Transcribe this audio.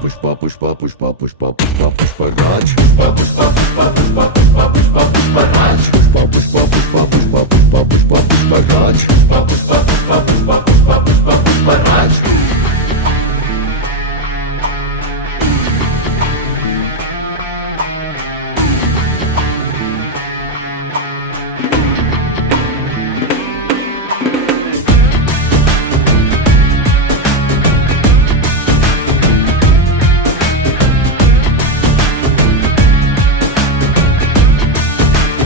Pushpa Pushpa Pushpa Pushpa Pushpa Pushparaj Pushpa Pushpa Pushpa Pushpa Pushpa Pushpa Pushparaj Pushpa Pushpa Pushpa Pushpa Pushpa Pushpa